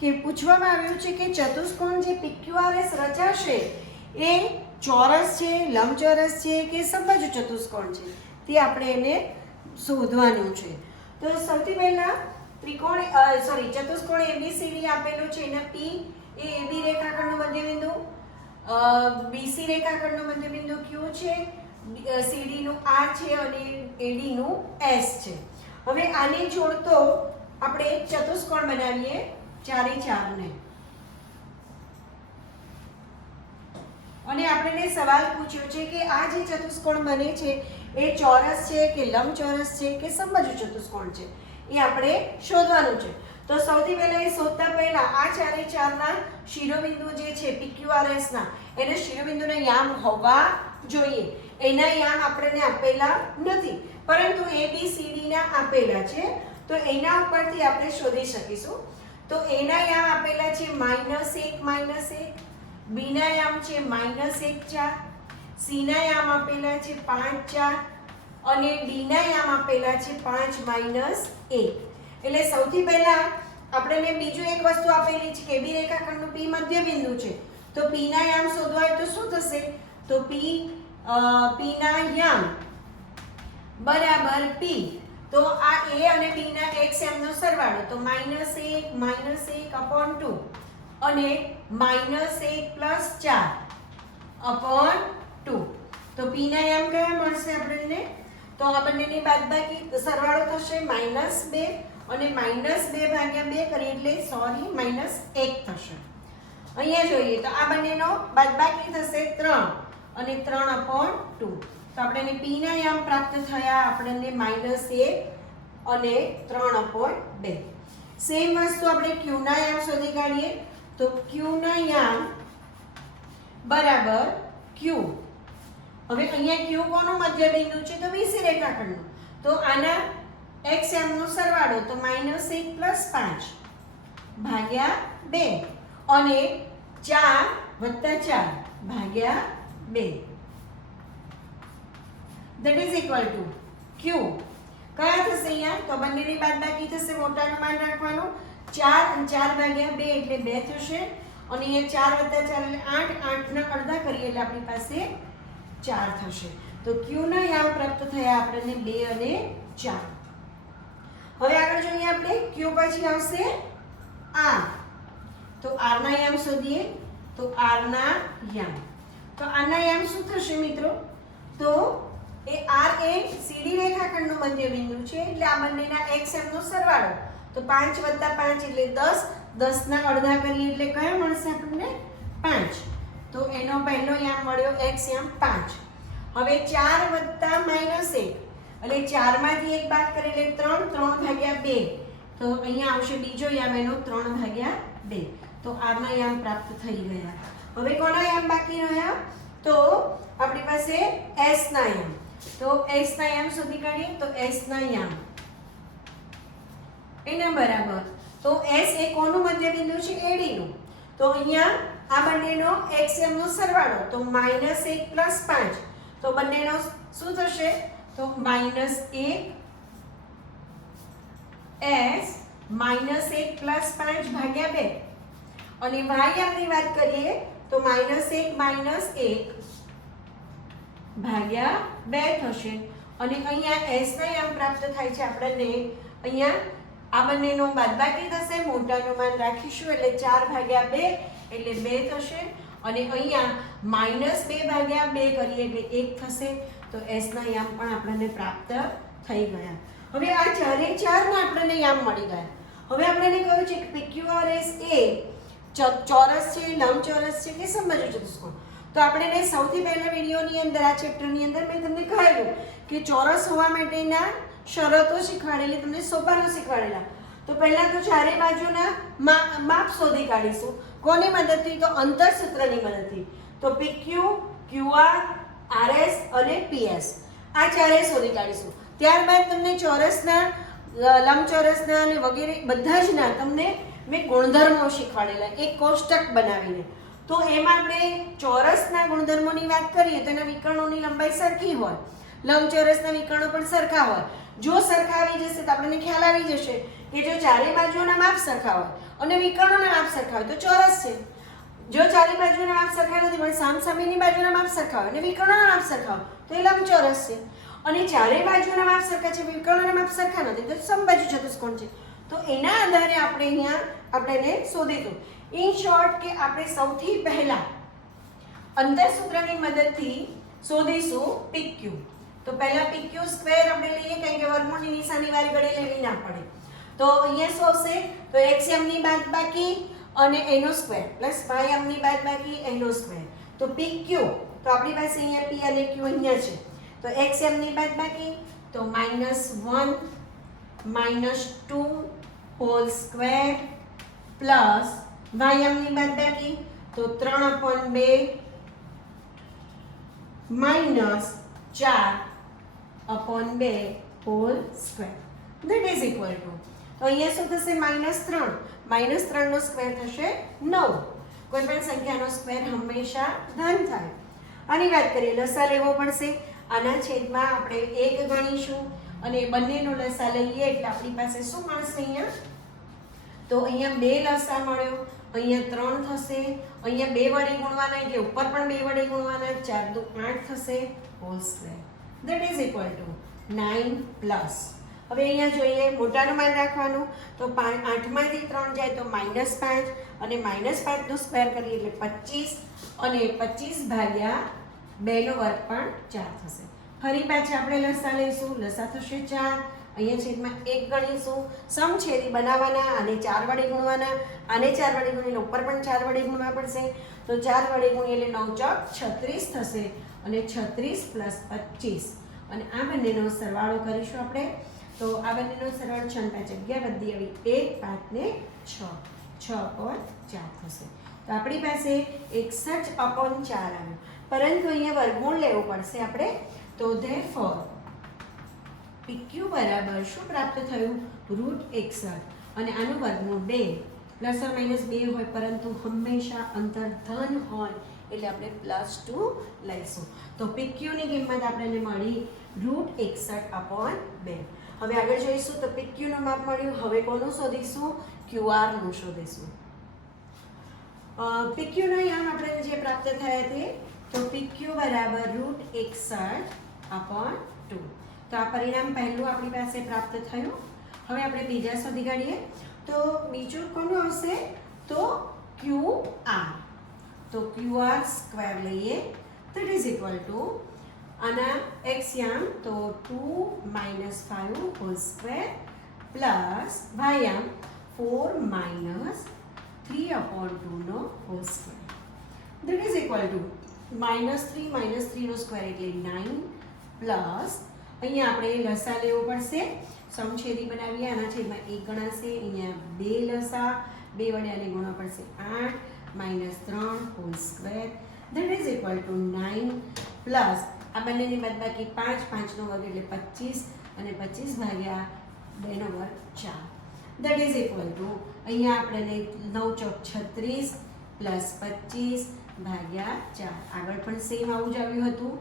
કે પૂછવામાં આવ્યું છે કે ચતુષ્કોણ જે PQRS રચાશે એ ચોરસ છે, લંબચોરસ છે કે સમબાજુ ચતુષ્કોણ છે તે આપણે એને શોધવાનું છે. તો સૌથી પહેલા ચતુષ્કોણ ABCD આપેલું છે. એના P એ AB રેખાખંડનું મધ્યબિંદુ, BC રેખાખંડનું મધ્યબિંદુ Q છે, CD નું R છે અને AD નું S છે. હવે આને જોડતો આપણે એક ચતુષ્કોણ બનાવીએ 4x4 ને. અને આપણને સવાલ પૂછ્યો છે કે આ જે ચતુષ્કોણ બને છે એ ચોરસ છે કે લંબચોરસ છે કે સમબાજુ ચતુષ્કોણ છે, એ આપણે શોધવાનું છે. તો સૌથી પહેલા એ શોધતા પહેલા આ ચારે ચારના શિરોબિંદુ જે છે PQRS ના એને શિરોબિંદુના યામ હોવા જોઈએ. એના યામ આપણને આપેલા નથી, પરંતુ ABCD ના આપેલા છે. તો એના ઉપરથી આપણે શોધી શકીશું. તો એના યામ આપેલા છે -1 -1, B ના યામ છે -1 4, C ના યામ આપેલા છે 5 4 અને D ના યામ આપેલા છે 5 -1. એટલે સૌથી પહેલા આપણને બીજું એક વસ્તુ આપેલી છે કે બી રેખાખંડનું P મધ્ય બિંદુ છે. તો P ના યામ શોધવા હોય તો શું થશે? તો P ના યામ બરાબર P. તો આ A અને B ના x યામનો સરવાળો તો -1 -1/2 અને -1 + 4/2. તો P ના યામ કયા મળશે આપણને? તો આ બંનેની બાદબાકી સરવાળો થશે -2 અને -2/2 કરીએ એટલે સોરી -1 થશે. અહીંયા જોઈએ તો આ બંનેનો બાદબાકી થશે 3 અને 3/2. તો આપણને P ના યામ પ્રાપ્ત થયા આપણને -1 અને 3/2. સેમ વસ્તુ આપણે Q ના યામ શોધી કાઢીએ. તો Q ના યામ બરાબર Q. હવે અહીંયા Q કોનું મધ્ય બિંદુ છે? તો BC રેખાખંડનું. તો આના x યામનો સરવાળો તો -1 + 5/2 અને 4 + 4/2. that is equal to Q. કયા થશે અહીંયા? તો બંનેની બાદબાકી થશે, મોટાનું માન રાખવાનું. 4 અને 4/2 એટલે 2 થશે અને અહીંયા 4 + 4 એટલે 8. 8 ના અડધા કરીએ એટલે આપણી પાસે 4 થશે. તો Q ના યામ પ્રાપ્ત થયા આપણને 2 અને 4. હવે આગળ જોઈએ આપણે Q પછી આવશે R. તો R ના યામ શોધીએ. તો R ના યામ, તો R ના યામ શું થશે મિત્રો? તો એ R એ CD રેખાખંડનું મધ્ય બિંદુ છે એટલે આ બંનેના x યામનો સરવાળો તો 5 + 5 એટલે 10. 10 ના અડધા કરીએ એટલે કયો મળશે આપણને? 5. તો એનો પહેલો યામ મળ્યો x યામ 5. હવે 4 + -1 એટલે 4 માંથી 1 બાદ કરીએ એટલે 3 3/2. તો અહીંયા આવશે બીજો યામ એનો 3/2. તો R ના યામ પ્રાપ્ત થઈ ગયા. હવે કોના યામ બાકી રહ્યા? તો આપણી પાસે S ના યામ. તો S ના યામ શોધી કાઢીએ. તો S ના યામ એના બરાબર તો S એ કોનું મધ્ય બિંદુ છે? AD નું. તો અહીંયા આ બંનેનો x યામનો સરવાળો તો -1 + 5. તો બંનેનો શું થશે? તો -1 S -1 + 5/2 અને y યામની વાત કરીએ તો -1 - 1/2 થશે. અને અહીંયા s ના યામ પ્રાપ્ત થાય છે આપણને. અહીંયા આ બંનેનો બાદબાકી થશે, મોટાનું માન રાખીશું એટલે 4/2 એટલે 2 થશે અને અહીંયા -2/2 કરીએ એટલે 1 થશે. તો s ના યામ પણ આપણને પ્રાપ્ત થઈ ગયા. હવે આ ચારે ચારના આપણને યામ મળી ગયા. હવે આપણને કહ્યું છે કે PQRS એ ચોરસ છે, લંબચોરસ છે કે સમબાજુ ચતુષ્કોણ. તો આપણે સૌથી પહેલા વિડીયોની અંદર આ ચેપ્ટરની અંદર મેં તમને કહેલું કે ચોરસ હોવા માટેના શરતો શીખવાડેલી, તમને સોપાનો શીખવાડેલા. તો પહેલા તો ચારે બાજુના માપ શોધી કાઢીશું. કોની મદદથી? તો અંતરસૂત્રની મદદથી. તો PQ, QR, RS અને PS આ ચારે શોધી કાઢીશું. ત્યારબાદ તમને ચોરસના, લંબચોરસના અને વગેરે બધા જ ના તમને મેં ગુણધર્મો શીખવાડેલા એક કોષ્ટક બનાવીને. તો એમાં આપણે ચોરસના ગુણધર્મોની વાત કરીએ તો એના વિકર્ણોની લંબાઈ સરખી હોય, લંબચોરસના વિકર્ણો પણ સરખા હોય. જો સરખા આવી જશે તો આપણને ખ્યાલ આવી જશે કે જો ચારે બાજુના માપ સરખા હોય અને વિકર્ણોના માપ સરખા હોય તો ચોરસ છે. જો ચારે બાજુના માપ સરખા નથી પણ સામસામેની બાજુના માપ સરખા હોય અને વિકર્ણોના માપ સરખા હોય તો એ લંબચોરસ છે. અને ચારે બાજુના માપ સરખા છે, વિકર્ણોના માપ સરખા નથી તો સમબાજુ ચતુષ્કોણ છે. તો એના આધારે આપણે અહીંયા આપણે શોધીશું. ઇન શોર્ટ કે આપણે સૌથી પહેલા અંતરસૂત્રની મદદથી શોધીશું PQ. તો પહેલા PQ સ્ક્વેર આપણે લઈએ કારણ કે વર્ગમૂળની નિશાની વારી ઘડી લેવી ના પડે. તો અહીંયા શું આવશે? તો x ની બાદબાકી અને એનો સ્ક્વેર પ્લસ y ની બાદબાકી એનો સ્ક્વેર. તો PQ તો આપણી પાસે અહીંયા P અને Q અહીંયા છે. તો x ની બાદબાકી તો -1 -2 હોલ સ્ક્વેર પ્લસ વાયમની બાદબાકી તો 3/2 minus 4/2 hall square that is equal two તો અહીંયા શું થશે -3 નો સ્ક્વેર થશે 9. કોઈ પણ સંખ્યાનો સ્ક્વેર હંમેશા ધન થાય. આની વાત કરીએ લસા લેવો પડશે. આના છેદમાં આપણે 1 ગણીશું અને બંનેનો લસા લઈએ એટલે આપણી પાસે શું મળશે અહીંયા તો અહીંયા 2 લસા મળ્યો, અહીંયા 3 થશે, અહીંયા 2 વડે ગુણવાના એટલે ઉપર પણ 2 વડે ગુણવાના 4 દુ 8 થશે hall square that is equal two 9 plus. હવે અહીંયા જોઈએ મોટાનું માન રાખવાનું તો 8 માંથી 3 જાય તો -5 અને -5 નો સ્ક્વેર કરીએ એટલે 25 અને 25 ભાગ્યા 2 નો વર્ગ પણ 4 થશે. ફરી પાછા આપણે લસા લઈશું. લસા થશે 4, અહીંયા છેદમાં 1 ગણીશું. સમછેદી બનાવવાના અને 4 વડે ગુણવાના. આને 4 વડે ગુણીને ઉપર પણ 4 વડે ગુણવા પડશે તો 4 વડે ગુણીએ એટલે 9 ચોક 36 થશે અને 36 પ્લસ 25 અને આ બંનેનો સરવાળો કરીશું આપણે તો આ બંનેનો સરવાળો 6 5 11 વધી આવી 1 5 ને 6/4 થશે. તો આપણી પાસે 61/4 આવ્યું. પરંતુ અહીંયા વર્ગમૂળ લેવું પડશે આપણે તો ધેરફોર PQ બરાબર શું પ્રાપ્ત થયું √61 અને આનું વર્ગમૂળ 2 પ્લસ ઓર માઇનસ 2 હોય પરંતુ હંમેશા અંતર ધન હોય એટલે આપણે +2 લઈશું. તો PQ ની કિંમત આપણને મળી √61/2. હવે આગળ જોઈશું તો PQ નું માપ મળ્યું. હવે કોનું શોધીશું QR નું શોધીશું. PQ નો યામ આપણે જે પ્રાપ્ત થયા તે તો PQ બરાબર √61/2. તો આ પરિણામ પહેલું આપણી પાસે પ્રાપ્ત થયું. હવે આપણે બીજા શોધી કાઢીએ તો બીજું કોનું આવશે તો QR. તો QR સ્ક્વેર લઈએ ધેટ ઇઝ ઇક્વલ ટુ આના x યામ તો 2 - 5 હોલ સ્ક્વેર પ્લસ y યામ 4 - 3/2 નો whole square that is equal to -3 નો સ્ક્વેર એટલે 9 પ્લસ અહીંયા આપણે લસા લેવો પડશે. સમછેદી બનાવીએ. આના છેદમાં 1 ગણાશે. અહીંયા 2 લસા 2 વડે આને ગુણવા પડશે 8 - 3 hall square that is equal two 9 plus આ બંનેની બાદબાકી 5 5 નો વર્ગ એટલે 25 અને 25 ભાગ્યા 2 નો વર્ગ 4 ધેટ ઇઝ ઇક્વલ ટુ અહીંયા આપણે 9 ચોક 36 પ્લસ 25 ભાગ્યા 4 આગળ પણ સેમ આવું જ આવ્યું હતું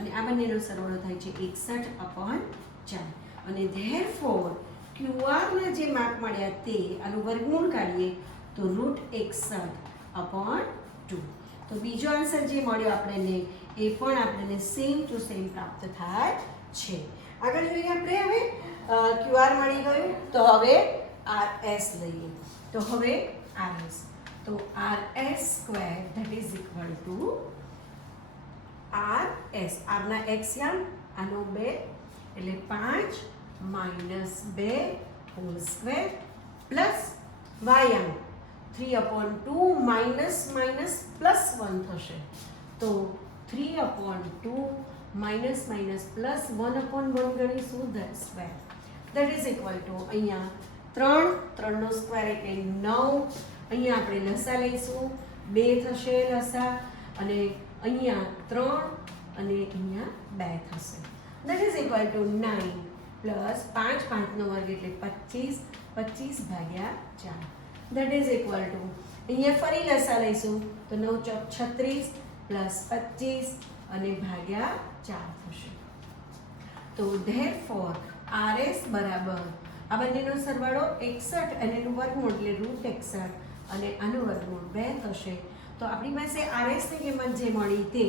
અને આ બંનેનો સરવાળો થાય છે 61/4 અને ધેરફોર QR ના જે માપ મળ્યા તે આનું વર્ગમૂળ કાઢીએ તો √61/2. તો બીજો આન્સર જે મળ્યો આપણને એ પણ આપણને સેમ ટુ સેમ પ્રાપ્ત થાય છે. આગળ જોઈએ આપણે હવે QR મળી ગયું તો હવે RS લઈએ. તો હવે RS તો RS square that is equal two RS આના x યામ આનો 2 એટલે 5 - 2 હોલ સ્ક્વેર પ્લસ y યામ 3/2 માઇનસ પ્લસ 1 થશે તો 3/2 માઇનસ પ્લસ 1/1 ગણીશું the square that is equal two અહીંયા 3 નો સ્ક્વેર એટલે 9. અહીંયા આપણે લસા લઈશું 2 થશે લસા અને અહીંયા 3 અને અહીંયા 2 થશે that is equal two 9 plus 5 5 નો વર્ગ એટલે 25 25 ભાગ્યા 4 ધેટ ઇઝ ઇક્વલ ટુ અહીંયા ફરી લસા લઈશું તો 9 ચોક 36 પ્લસ 25 અને ભાગ્યા 4 થશે. તો ધેરફોર RS બરાબર આ બંનેનો સરવાળો 61 અને એનું વર્ગમૂળ એટલે √61 અને આનું વર્ગમૂળ 2 થશે. તો આપણી પાસે RS ની કિંમત જે મળી તે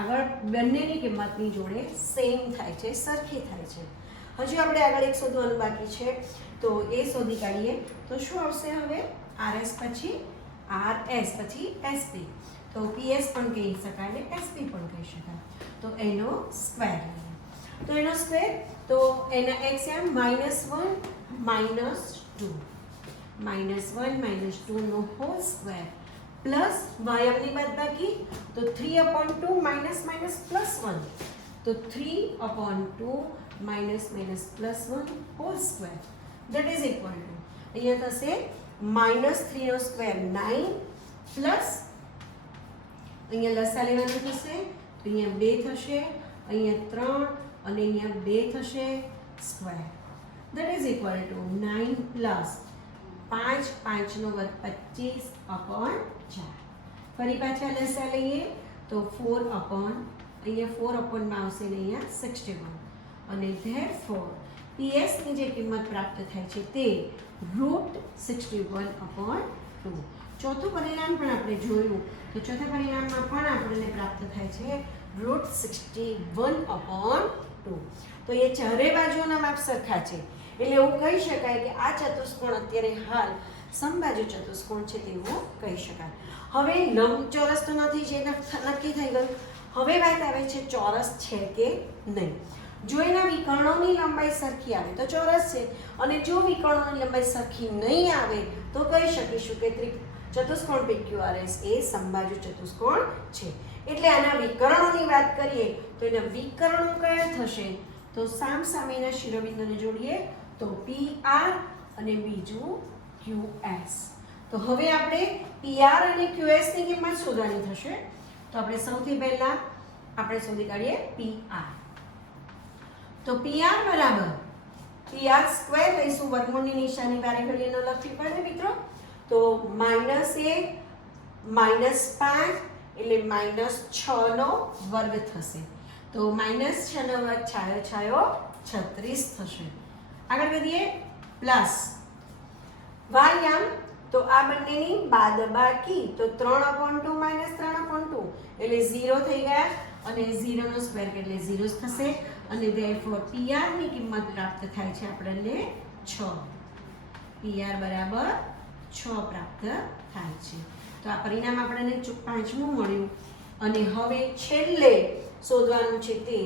આગળ બંનેની કિંમતની જોડે સેમ થાય છે, સરખી થાય છે. હજુ આપણે આગળ એક શોધવાનું બાકી છે તો એ શોધી કાઢીએ તો શું આવશે હવે RS પછી RS પછી SP તો PS પણ કહી શકાય અને SP પણ કહી શકાય. તો એનો સ્ક્વેર તો એનો સ્ક્વેર તો એના x યામ -1 - 2 નો હોલ સ્ક્વેર પ્લસ y યામની બાદબાકી તો 3/2 માઇનસ પ્લસ 1 તો 3/2 minus plus 1 hall square that is equal two અહીંયા થશે -3 નો સ્ક્વેર 9 પ્લસ અહીંયા લસા લેવાનું થશે તો અહીંયા 2 થશે, અહીંયા 3 અને અહીંયા 2 થશે square. That is equal to 9 plus 5 5 નો વર્ગ 25 upon 4. ફરી પાછા લસા લઈએ તો 4 upon અહીંયા 4 upon માં આવશે ને અહીંયા 61 અને therefore PS ની જે કિંમત પ્રાપ્ત થાય છે તે √61 upon 2. ચોથું પરિણામ પણ આપણે જોયું તો ચોથા પરિણામમાં પણ આપણને પ્રાપ્ત થાય છે √61 upon 2. તો એ ચારે બાજુના માપ સરખા છે એટલે એવું કહી શકાય કે આ ચતુષ્કોણ અત્યારે હાલ સમબાજુ ચતુષ્કોણ છે તેવું કહી શકાય. હવે લંબચોરસ તો નથી છે નક્કી થઈ ગયું. હવે વાત આવે છે ચોરસ છે કે નહીં. જો એના વિકર્ણોની લંબાઈ સરખી આવે તો ચોરસ છે અને જો વિકર્ણોની લંબાઈ સરખી નહીં આવે તો કહી શકીશું કે ચતુષ્કોણ PQRS એ સમબાજુ ચતુષ્કોણ છે. એટલે આના વિકર્ણોની વાત કરીએ તો એના વિકર્ણો કયા થશે તો સામસામેના શિરોબિંદુને જોડીએ તો PR અને બીજું QS. તો હવે આપણે PR અને QS ની કિંમત શોધવાની થશે. તો આપણે સૌથી પહેલા આપણે શોધી કાઢીએ PR. તો PR બરાબર PR સ્ક્વેર લઈશું, વર્ગમૂળની નિશાની વારે ઘડીએ ન લખવી પડે મિત્રો. તો -1 -5 એટલે -6 નો વર્ગ થશે. તો -6 નો વર્ગ છાયો છાયો 36 થશે. આગળ વધીએ પ્લસ વાયામ તો આ બંનેની બાદબાકી તો 3/2 -3/2 એટલે 0 થઈ ગયા અને 0 નો સ્ક્વેર એટલે 0 જ થશે અને therefore PR ની કિંમત પ્રાપ્ત થાય છે આપણને 6. PR બરાબર 6 પ્રાપ્ત થાય છે. તો આ પરિણામ આપણને પાંચમું મળ્યું અને હવે છેલ્લે શોધવાનું છે તે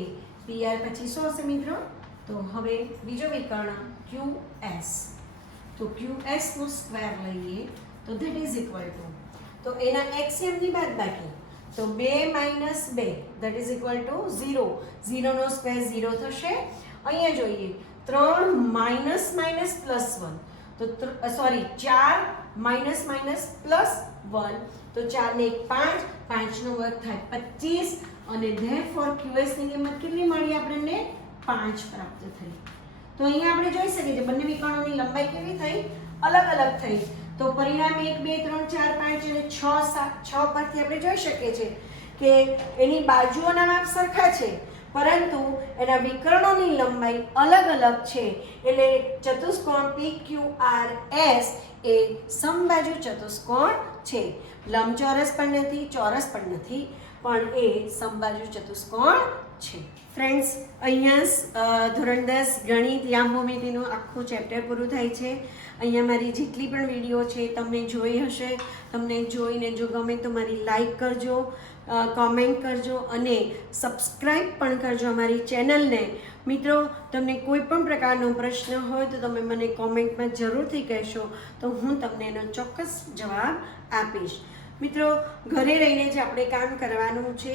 PR પછી શું હશે મિત્રો તો હવે બીજો વિકર્ણ QS. તો QS નો સ્ક્વેર લઈએ તો ધેટ ઇઝ ઇક્વલ ટુ તો એના એક્સિયમ ની બાદબાકી તો 2 - 2 ધેટ ઇઝ ઇક્વલ ટુ 0. 0 નો સ્ક્વેર 0 થશે. અહીંયા જોઈએ 3 -+1 તો સોરી 4 -++1 તો 4 ને 1 5 5 નો વર્ગ થાય 25 અને therefore QS ની કિંમત કેટલી મળી આપણને 5 પ્રાપ્ત થઈ. તો અહીંયા આપણે જોઈ શકીએ છીએ બંને વિકર્ણોની લંબાઈ કેવી થઈ અલગ અલગ થઈ. તો પરિણામ 1 2 3 4 5 અને 6 7 6 પરથી આપણે જોઈ શકીએ છીએ કે એની બાજુઓના માપ સરખા છે પરંતુ એના વિકર્ણોની લંબાઈ અલગ અલગ છે. એટલે ચતુષ્કોણ PQRS એ સમબાજુ ચતુષ્કોણ છે. લંબચોરસ પણ નથી, ચોરસ પણ નથી, પણ એ સમબાજુ ચતુષ્કોણ છે. ફ્રેન્ડ્સ, અહીંયા ધોરણ 10 ગણિત યામ ભૂમિતિનું આખું ચેપ્ટર પૂરું થાય છે. અહીંયા મારી જેટલી પણ વિડીયો છે તમે જોઈ હશે. તમને જોઈને જો ગમે તો મારી લાઈક કરજો, કોમેન્ટ કરજો અને સબસ્ક્રાઈબ પણ કરજો અમારી ચેનલને. મિત્રો, તમને કોઈ પણ પ્રકારનો પ્રશ્ન હોય તો તમે મને કોમેન્ટમાં જરૂરથી કહેશો તો હું તમને એનો ચોક્કસ જવાબ આપીશ. મિત્રો, ઘરે રહીને જ આપણે કામ કરવાનું છે.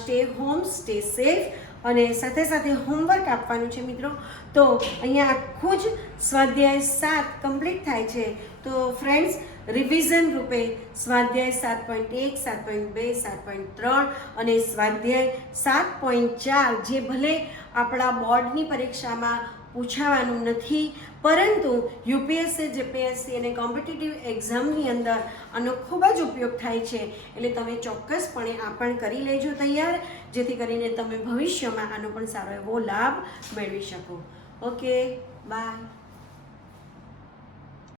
સ્ટે હોમ, સ્ટે સેફ અને સાથે સાથે હોમવર્ક આપવાનું છે મિત્રો. તો અહીંયા આખું જ સ્વાધ્યાય 7 કમ્પ્લીટ થાય છે. તો ફ્રેન્ડ્સ, રિવિઝન રૂપે સ્વાધ્યાય 7.1 7.2 7.3 અને સ્વાધ્યાય 7.4 જે ભલે આપણા બોર્ડની પરીક્ષામાં પૂછાવાનું નથી પરંતુ યુપીએસસી જીપીએસસી અને કોમ્પિટિટિવ એક્ઝામની અંદર આનો ખૂબ જ ઉપયોગ થાય છે. એટલે તમે ચોક્કસપણે આ પણ કરી લેજો તૈયાર, જેથી કરીને તમે ભવિષ્યમાં આનો પણ સારો એવો લાભ મેળવી શકો. Okay, by.